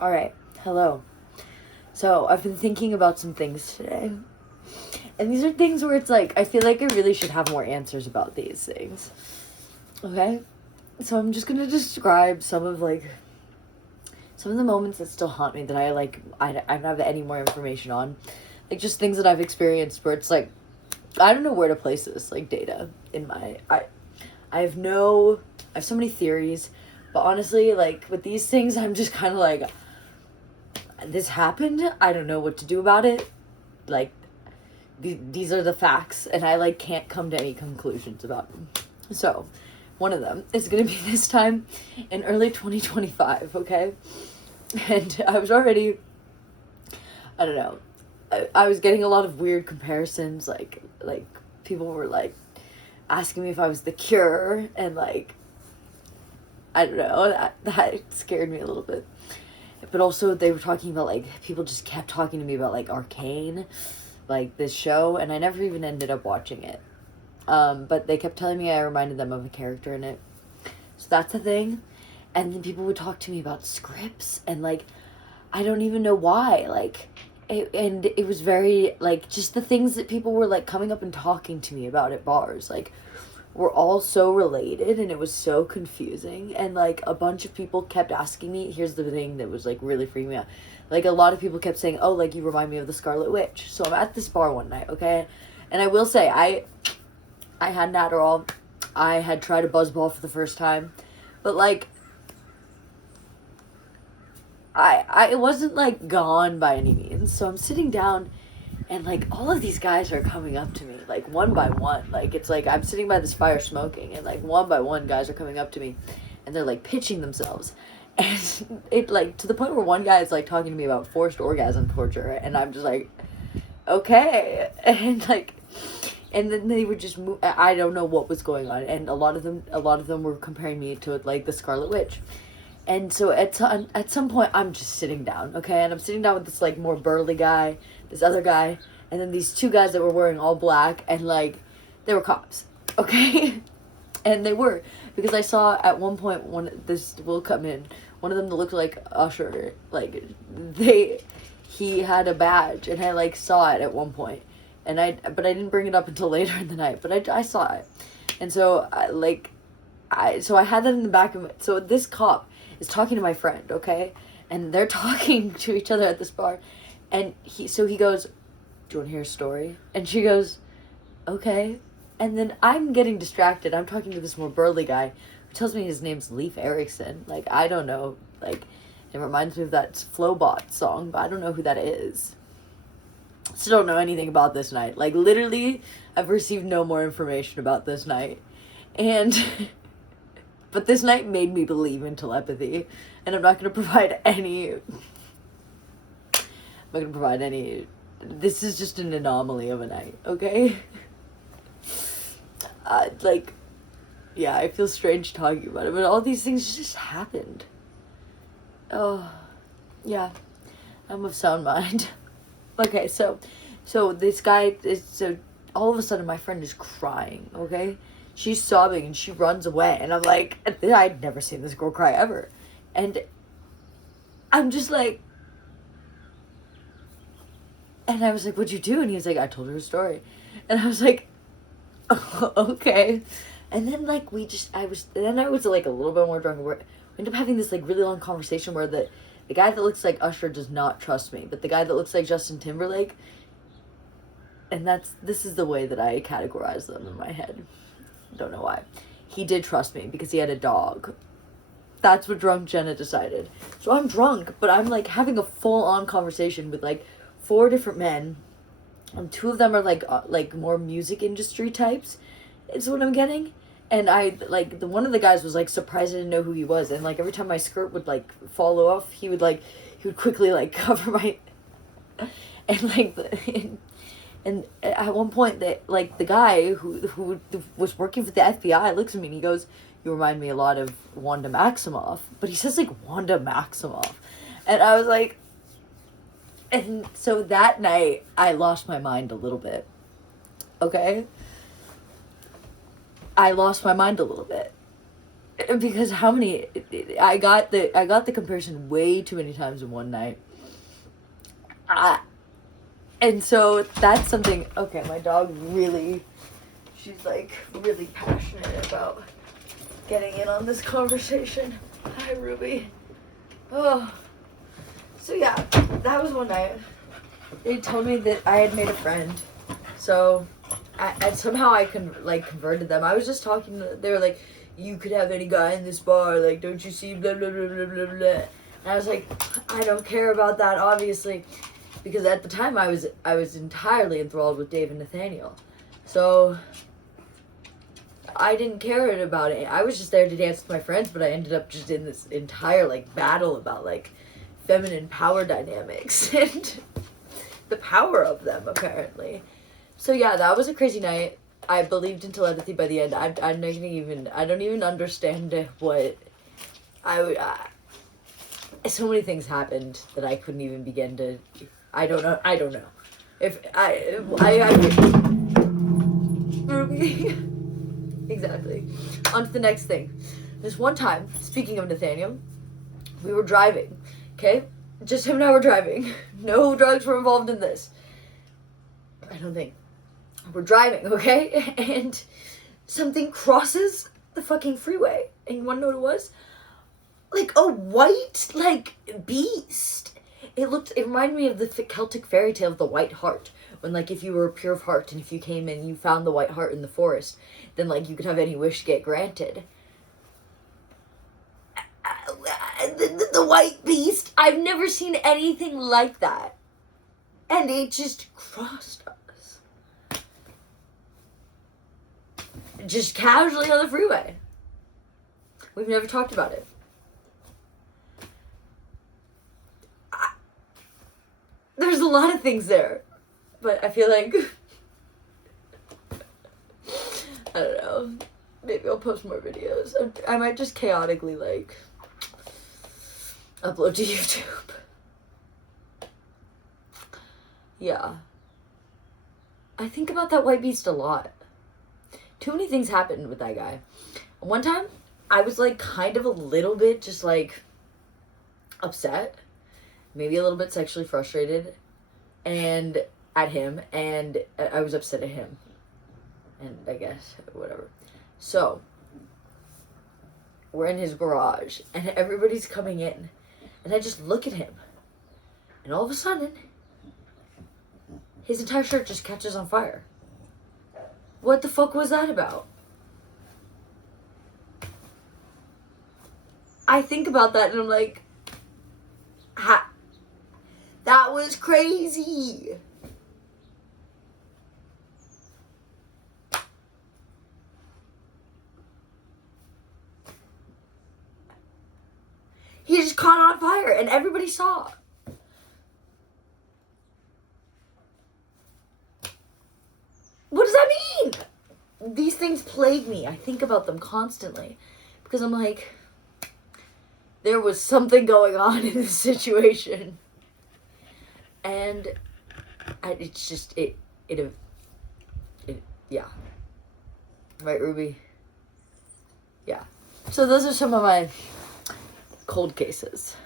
All right. Hello. So, I've been thinking about some things today. And these are things where it's like, I feel like I really should have more answers about these things. Okay? So, I'm just going to describe some of the moments that still haunt me that I don't have any more information on. Like, just things that I've experienced where it's like, I don't know where to place this, like, data in my. I have so many theories, but honestly, like, with these things, I'm just kind of like, this happened, I don't know what to do about it. Like, these are the facts, and I, like, can't come to any conclusions about them. So, one of them is going to be this time in early 2025, okay? And I was already, I don't know, I was getting a lot of weird comparisons, like, people were, like, asking me if I was the Cure, and, like, I don't know, that scared me a little bit. But also, they were talking about, like, people just kept talking to me about, like, Arcane, like, this show, and I never even ended up watching it. But they kept telling me I reminded them of a character in it. So that's a thing. And then people would talk to me about scripts, and, like, I don't even know why, like, and it was very, like, just the things that people were, like, coming up and talking to me about at bars, like, were all so related, and it was so confusing. And, like, a bunch of people kept asking me, here's the thing that was, like, really freaking me out. Like, a lot of people kept saying, oh, like, you remind me of the Scarlet Witch. So I'm at this bar one night, okay? And I will say, I had an Adderall. I had tried a Buzzball for the first time. But, like, I wasn't, like, gone by any means. So I'm sitting down, and, like, all of these guys are coming up to me, like, one by one. Like, it's like I'm sitting by this fire smoking, and, like, one by one guys are coming up to me, and they're, like, pitching themselves. And it, like, to the point where one guy is, like, talking to me about forced orgasm torture, and I'm just like, okay. And, like, and then they would just move. I don't know what was going on. And a lot of them were comparing me to, like, the Scarlet Witch. And so at some point, I'm just sitting down, okay? And I'm sitting down with this, like, more burly guy, this other guy, and then these two guys that were wearing all black, and, like, they were cops, okay? And they were, because I saw at one point, this will come in, one of them that looked like Usher, like, he had a badge, and I, like, saw it at one point. But I didn't bring it up until later in the night, but I saw it. And so, so I had that in the back of it. So this cop is talking to my friend, okay? And they're talking to each other at this bar. And he goes, do you want to hear a story? And she goes, okay. And then I'm getting distracted. I'm talking to this more burly guy who tells me his name's Leif Erikson. Like, I don't know. Like, it reminds me of that Flowbot song, but I don't know who that is. Still don't know anything about this night. Like, literally, I've received no more information about this night. And but this night made me believe in telepathy, and I'm not going to provide any. This is just an anomaly of a night, okay? Like, yeah, I feel strange talking about it, but all these things just happened. Oh, yeah, I'm of sound mind. Okay, so this guy is, so all of a sudden my friend is crying, okay? She's sobbing and she runs away, and I'm like, I'd never seen this girl cry ever. And I'm just like, and I was like, what'd you do? And he was like, I told her a story. And I was like, oh, okay. And then, like, I was like a little bit more drunk. We end up having this, like, really long conversation where the guy that looks like Usher does not trust me, but the guy that looks like Justin Timberlake, and this is the way that I categorize them in my head. Don't know why. He did trust me because he had a dog. That's what drunk Jenna decided. So I'm drunk, but I'm, like, having a full-on conversation with, like, 4 different men. And 2 of them are, like more music industry types, is what I'm getting. And I, like, one of the guys was, like, surprised I didn't know who he was. And, like, every time my skirt would, like, fall off, he would quickly, like, cover my, and, like, and at one point, the guy who was working for the FBI looks at me and he goes, you remind me a lot of Wanda Maximoff. But he says, like, Wanda Maximoff. And I was like, and so that night, I lost my mind a little bit. Okay? I lost my mind a little bit. Because how many, I got the comparison way too many times in one night. And so that's something, okay, my dog really, she's like really passionate about getting in on this conversation. Hi, Ruby. Oh, so yeah, that was one night. They told me that I had made a friend, so I somehow I converted them. I was just talking to, they were like, you could have any guy in this bar, like, don't you see, blah, blah, blah, blah, blah, blah. And I was like, I don't care about that, obviously, because at the time I was entirely enthralled with Dave and Nathaniel. So I didn't care about it. I was just there to dance with my friends, but I ended up just in this entire, like, battle about, like, feminine power dynamics and the power of them, apparently. So yeah, that was a crazy night. I believed in telepathy by the end. I don't even understand what so many things happened that I couldn't even begin to, I don't know. If Ruby. Exactly. On to the next thing. This one time, speaking of Nathaniel, we were driving, okay? Just him and I were driving. No drugs were involved in this. I don't think. We're driving, okay? And something crosses the fucking freeway. And you wanna know what it was? Like a white, like, beast. It reminded me of the Celtic fairy tale of the White Hart. When, like, if you were pure of heart and if you came and you found the White Hart in the forest, then, like, you could have any wish get granted. The white beast, I've never seen anything like that. And it just crossed us. Just casually on the freeway. We've never talked about it. There's a lot of things there. But I feel like, I don't know, maybe I'll post more videos. I might just chaotically, like, upload to YouTube. Yeah. I think about that white beast a lot. Too many things happened with that guy. One time, I was, like, kind of a little bit just, like, upset. Maybe a little bit sexually frustrated. And at him, and I was upset at him, and I guess whatever. So we're in his garage and everybody's coming in, and I just look at him, and all of a sudden his entire shirt just catches on fire. What the fuck was that about? I think about that and I'm like, that was crazy. He just caught on fire and everybody saw. What does that mean? These things plague me. I think about them constantly because I'm like, there was something going on in this situation. And it's just, yeah. Right, Ruby? Yeah. So those are some of my cold cases.